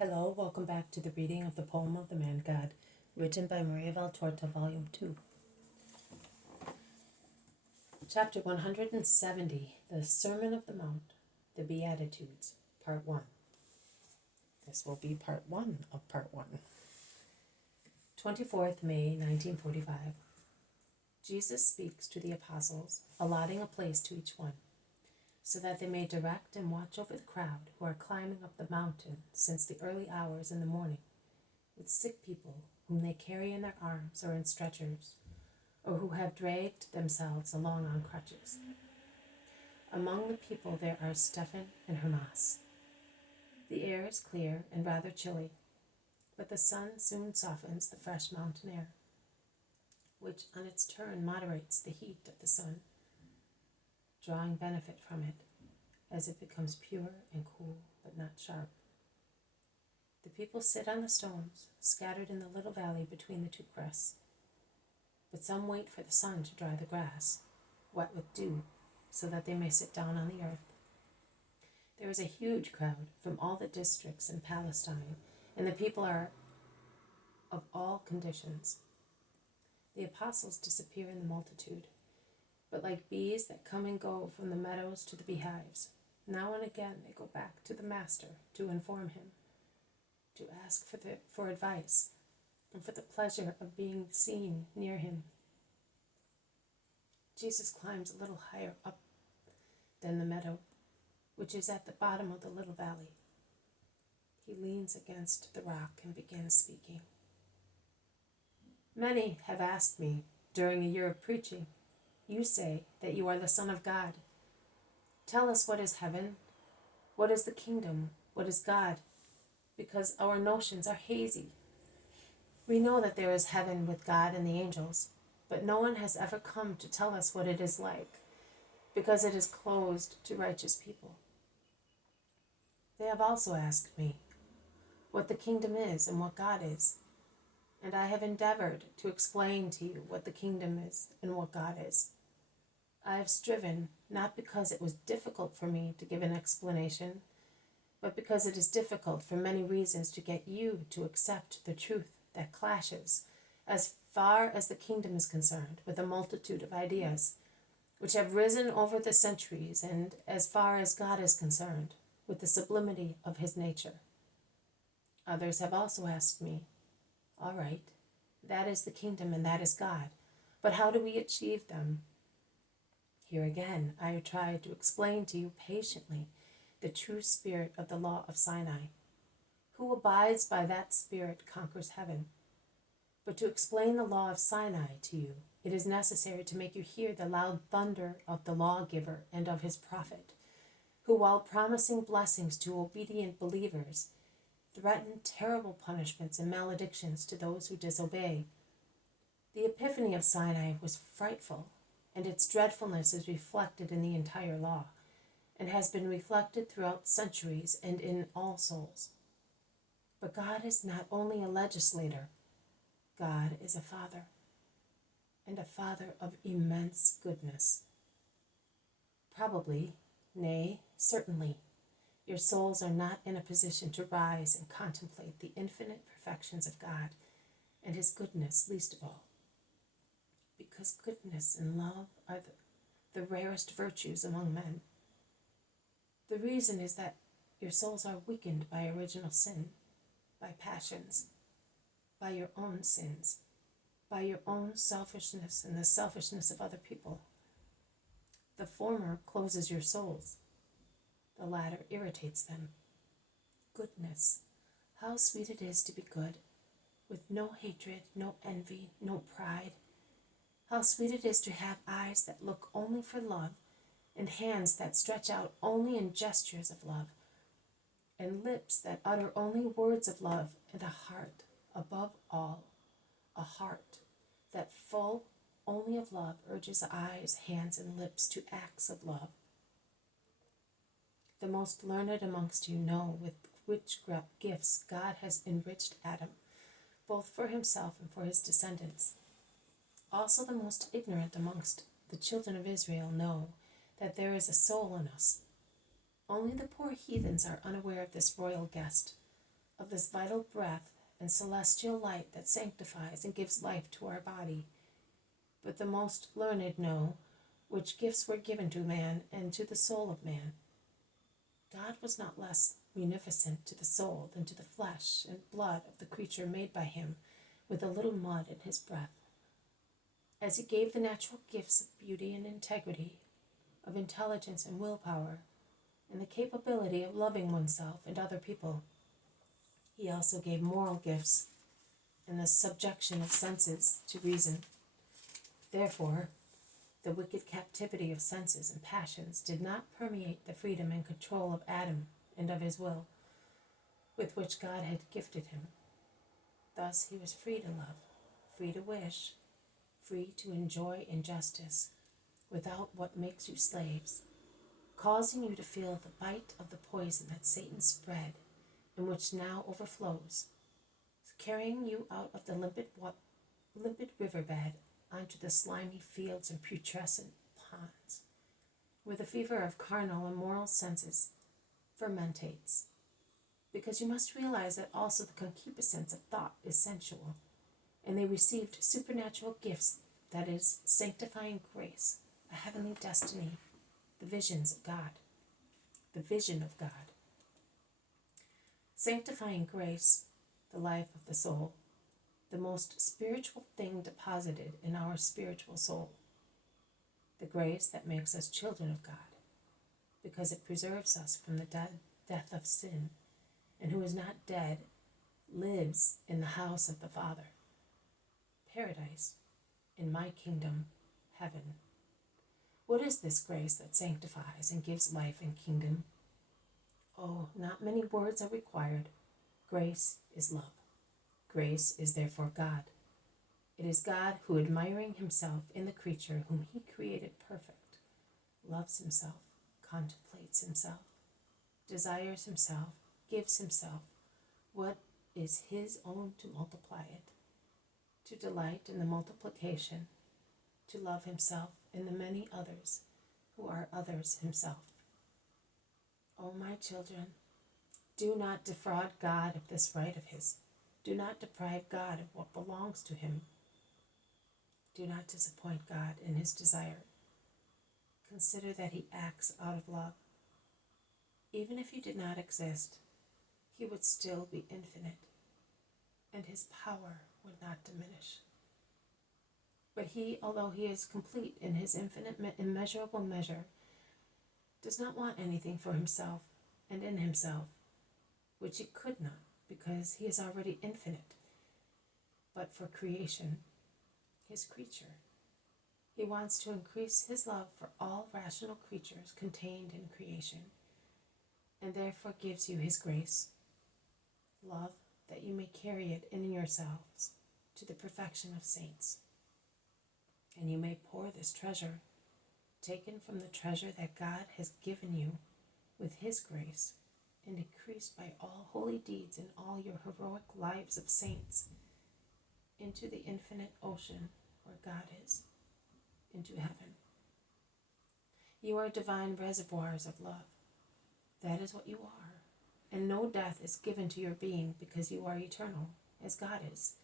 Hello, welcome back to the reading of the poem of the Man God, written by Maria Valtorta, Volume 2. Chapter 170, The Sermon of the Mount, the Beatitudes, Part 1. This will be Part 1 of Part 1. 24th May, 1945. Jesus speaks to the apostles, allotting a place to each one, so that they may direct and watch over the crowd who are climbing up the mountain since the early hours in the morning, with sick people whom they carry in their arms or in stretchers, or who have dragged themselves along on crutches. Among the people there are Stephen and Hermas. The air is clear and rather chilly, but the sun soon softens the fresh mountain air, which on its turn moderates the heat of the sun, drawing benefit from it as it becomes pure and cool but not sharp. The people sit on the stones, scattered in the little valley between the two crests, but some wait for the sun to dry the grass, wet with dew, so that they may sit down on the earth. There is a huge crowd from all the districts in Palestine, and the people are of all conditions. The apostles disappear in the multitude, but like bees that come and go from the meadows to the beehives, now and again they go back to the Master to inform him, to ask for advice, and for the pleasure of being seen near him. Jesus climbs a little higher up than the meadow, which is at the bottom of the little valley. He leans against the rock and begins speaking. Many have asked me during a year of preaching, you say that you are the Son of God. Tell us, what is heaven? What is the kingdom? What is God? Because our notions are hazy. We know that there is heaven with God and the angels, but no one has ever come to tell us what it is like, because it is closed to righteous people. They have also asked me what the kingdom is and what God is, and I have endeavored to explain to you what the kingdom is and what God is. I have striven, not because it was difficult for me to give an explanation, but because it is difficult for many reasons to get you to accept the truth that clashes, as far as the kingdom is concerned, with a multitude of ideas, which have risen over the centuries, and as far as God is concerned, with the sublimity of his nature. Others have also asked me, all right, that is the kingdom and that is God, but how do we achieve them? Here again, I try to explain to you patiently the true spirit of the law of Sinai. Who abides by that spirit conquers heaven. But to explain the law of Sinai to you, it is necessary to make you hear the loud thunder of the lawgiver and of his prophet, who, while promising blessings to obedient believers, threaten terrible punishments and maledictions to those who disobey. The epiphany of Sinai was frightful, and its dreadfulness is reflected in the entire law, and has been reflected throughout centuries and in all souls. But God is not only a legislator, God is a father, and a father of immense goodness. Probably, nay, certainly, your souls are not in a position to rise and contemplate the infinite perfections of God and his goodness least of all, because goodness and love are the rarest virtues among men. The reason is that your souls are weakened by original sin, by passions, by your own sins, by your own selfishness and the selfishness of other people. The former closes your souls, the latter irritates them. Goodness, how sweet it is to be good, with no hatred, no envy, no pride. How sweet it is to have eyes that look only for love, and hands that stretch out only in gestures of love, and lips that utter only words of love, and a heart, above all, a heart that, full only of love, urges eyes, hands, and lips to acts of love. The most learned amongst you know with which gifts God has enriched Adam, both for himself and for his descendants. Also the most ignorant amongst the children of Israel know that there is a soul in us. Only the poor heathens are unaware of this royal guest, of this vital breath and celestial light that sanctifies and gives life to our body. But the most learned know which gifts were given to man and to the soul of man. God was not less munificent to the soul than to the flesh and blood of the creature made by him with a little mud in his breath. As he gave the natural gifts of beauty and integrity, of intelligence and willpower, and the capability of loving oneself and other people, he also gave moral gifts and the subjection of senses to reason. Therefore, the wicked captivity of senses and passions did not permeate the freedom and control of Adam and of his will, with which God had gifted him. Thus he was free to love, free to wish, free to enjoy injustice, without what makes you slaves, causing you to feel the bite of the poison that Satan spread, and which now overflows, carrying you out of the limpid riverbed onto the slimy fields and putrescent ponds, where the fever of carnal and moral senses fermentates. Because you must realize that also the concupiscence of thought is sensual, and they received supernatural gifts, that is, sanctifying grace, a heavenly destiny, the visions of God, the vision of God. Sanctifying grace, the life of the soul, the most spiritual thing deposited in our spiritual soul, the grace that makes us children of God, because it preserves us from the death of sin, and who is not dead lives in the house of the Father, paradise, in my kingdom, heaven. What is this grace that sanctifies and gives life and kingdom? Oh, not many words are required. Grace is love. Grace is therefore God. It is God who, admiring himself in the creature whom he created perfect, loves himself, contemplates himself, desires himself, gives himself what is his own to multiply it, to delight in the multiplication, to love himself in the many others who are others himself. O my children, do not defraud God of this right of his. Do not deprive God of what belongs to him. Do not disappoint God in his desire. Consider that he acts out of love. Even if he did not exist, he would still be infinite, and his power would not diminish. But he, although he is complete in his infinite, immeasurable measure, does not want anything for himself and in himself, which he could not, because he is already infinite, but for creation, his creature. He wants to increase his love for all rational creatures contained in creation, and therefore gives you his grace, love, that you may carry it in yourselves to the perfection of saints. And you may pour this treasure, taken from the treasure that God has given you with his grace, and increased by all holy deeds in all your heroic lives of saints, into the infinite ocean where God is, into heaven. You are divine reservoirs of love. That is what you are. And no death is given to your being, because you are eternal, as God is,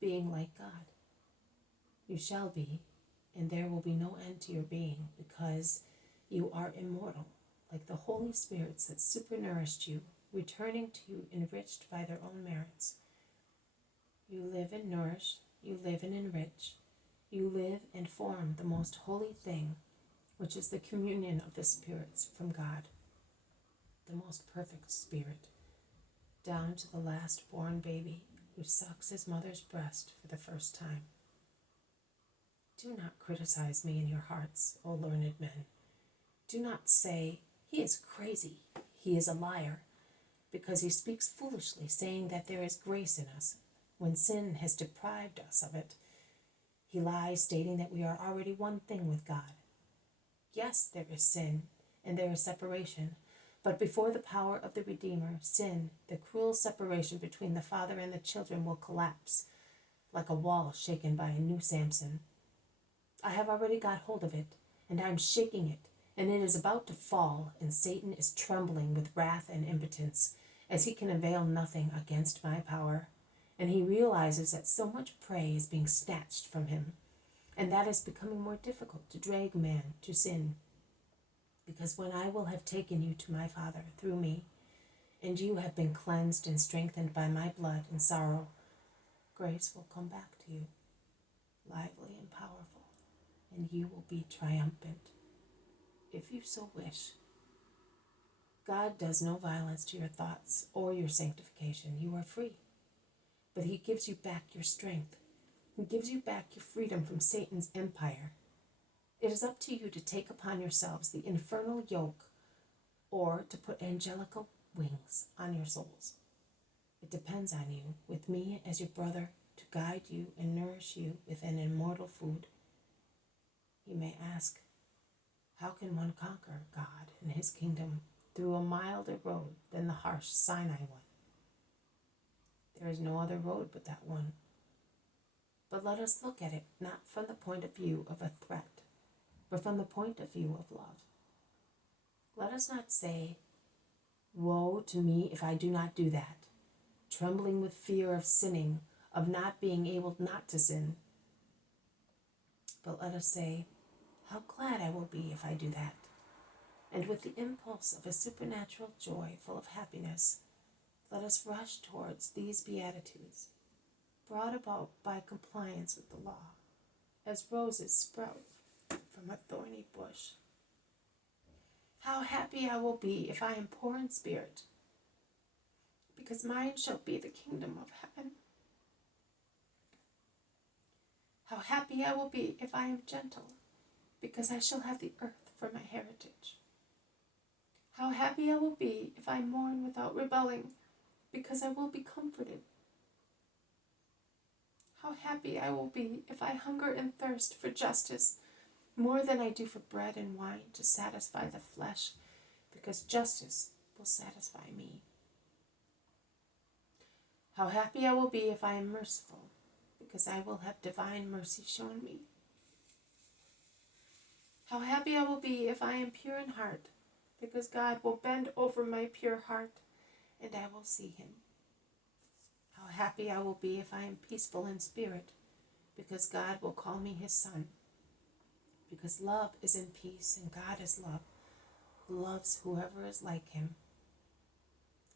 being like God. You shall be, and there will be no end to your being, because you are immortal, like the Holy Spirits that supernourished you, returning to you enriched by their own merits. You live and nourish, you live and enrich, you live and form the most holy thing, which is the communion of the spirits from God, the most perfect spirit, down to the last born baby who sucks his mother's breast for the first time. Do not criticize me in your hearts, O learned men. Do not say, he is crazy, he is a liar, because he speaks foolishly, saying that there is grace in us, when sin has deprived us of it. He lies, stating that we are already one thing with God. Yes, there is sin, and there is separation, but before the power of the Redeemer, sin, the cruel separation between the father and the children, will collapse, like a wall shaken by a new Samson. I have already got hold of it, and I am shaking it, and it is about to fall, and Satan is trembling with wrath and impotence, as he can avail nothing against my power, and he realizes that so much prey is being snatched from him, and that is becoming more difficult to drag man to sin. Because when I will have taken you to my Father through me, and you have been cleansed and strengthened by my blood and sorrow, grace will come back to you, lively and powerful, and you will be triumphant, if you so wish. God does no violence to your thoughts or your sanctification. You are free. But he gives you back your strength. He gives you back your freedom from Satan's empire. It is up to you to take upon yourselves the infernal yoke or to put angelical wings on your souls. It depends on you, with me as your brother, to guide you and nourish you with an immortal food. You may ask, how can one conquer God and his kingdom through a milder road than the harsh Sinai one? There is no other road but that one. But let us look at it not from the point of view of a threat, but from the point of view of love. Let us not say, woe to me if I do not do that, trembling with fear of sinning, of not being able not to sin. But let us say, how glad I will be if I do that. And with the impulse of a supernatural joy full of happiness, let us rush towards these Beatitudes, brought about by compliance with the law, as roses sprout from a thorny bush. How happy I will be if I am poor in spirit, because mine shall be the kingdom of heaven. How happy I will be if I am gentle, because I shall have the earth for my heritage. How happy I will be if I mourn without rebelling, because I will be comforted. How happy I will be if I hunger and thirst for justice more than I do for bread and wine to satisfy the flesh, because justice will satisfy me. How happy I will be if I am merciful, because I will have divine mercy shown me. How happy I will be if I am pure in heart, because God will bend over my pure heart, and I will see him. How happy I will be if I am peaceful in spirit, because God will call me his son. Because love is in peace, and God is love, who loves whoever is like him.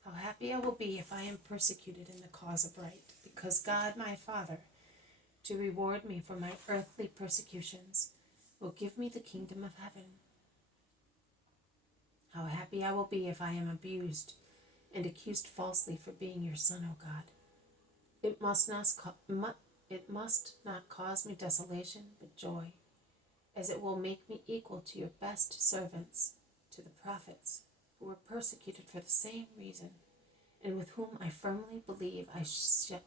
How happy I will be if I am persecuted in the cause of right, because God, my Father, to reward me for my earthly persecutions, will give me the kingdom of heaven. How happy I will be if I am abused and accused falsely for being your son, O God. It must not cause me desolation, but joy, as it will make me equal to your best servants, to the prophets, who were persecuted for the same reason, and with whom I firmly believe I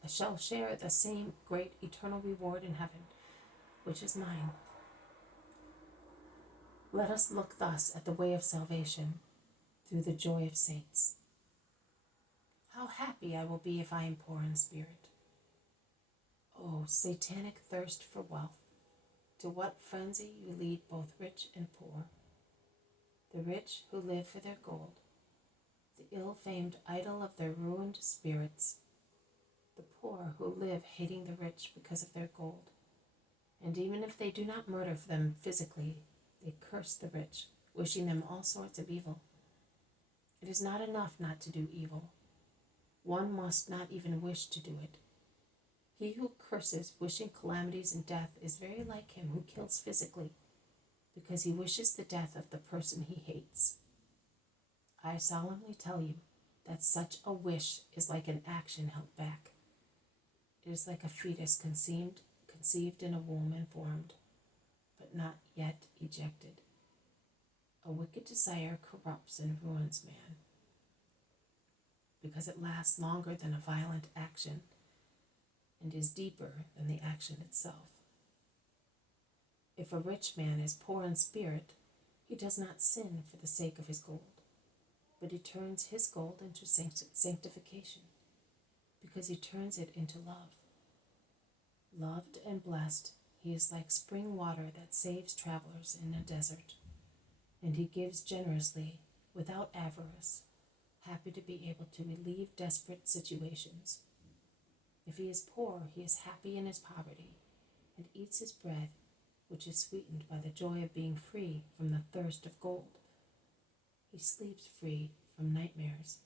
shall share the same great eternal reward in heaven, which is mine. Let us look thus at the way of salvation through the joy of saints. How happy I will be if I am poor in spirit. Oh, satanic thirst for wealth, to what frenzy you lead both rich and poor. The rich who live for their gold, the ill-famed idol of their ruined spirits. The poor who live hating the rich because of their gold. And even if they do not murder them physically, they curse the rich, wishing them all sorts of evil. It is not enough not to do evil. One must not even wish to do it. He who curses, wishing calamities and death, is very like him who kills physically, because he wishes the death of the person he hates. I solemnly tell you that such a wish is like an action held back. It is like a fetus conceived in a womb and formed, but not yet ejected. A wicked desire corrupts and ruins man, because it lasts longer than a violent action and is deeper than the action itself. If a rich man is poor in spirit, he does not sin for the sake of his gold, but he turns his gold into sanctification, because he turns it into love. Loved and blessed, he is like spring water that saves travelers in a desert, and he gives generously without avarice. happy to be able to relieve desperate situations. If he is poor, he is happy in his poverty, and eats his bread, which is sweetened by the joy of being free from the thirst of gold. He sleeps free from nightmares,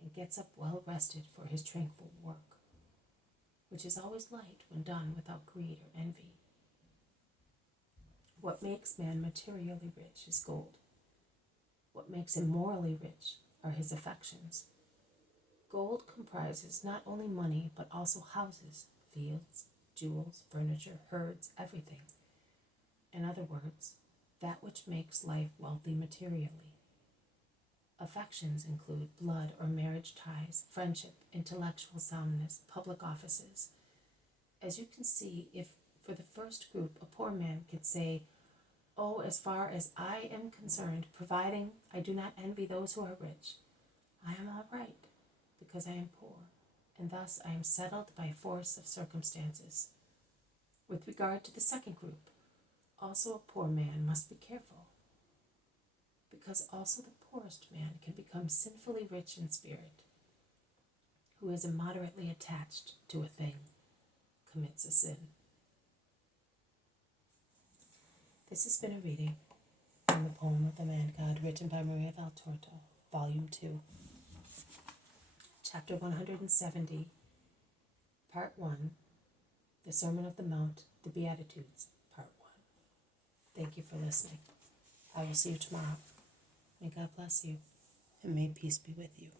and gets up well rested for his tranquil work, which is always light when done without greed or envy. What makes man materially rich is gold. What makes him morally rich are his affections. Gold comprises not only money, but also houses, fields, jewels, furniture, herds, everything. In other words, that which makes life wealthy materially. Affections include blood or marriage ties, friendship, intellectual soundness, public offices. As you can see, if for the first group a poor man could say, "Oh, as far as I am concerned, providing I do not envy those who are rich, I am all right, because I am poor, and thus I am settled by force of circumstances." With regard to the second group, also a poor man must be careful, because also the poorest man can become sinfully rich in spirit. Who is immoderately attached to a thing commits a sin. This has been a reading from the poem of the Man God, written by Maria Valtorta, Volume 2, Chapter 170, Part 1, The Sermon of the Mount, the Beatitudes, Part 1. Thank you for listening. I will see you tomorrow. May God bless you, and may peace be with you.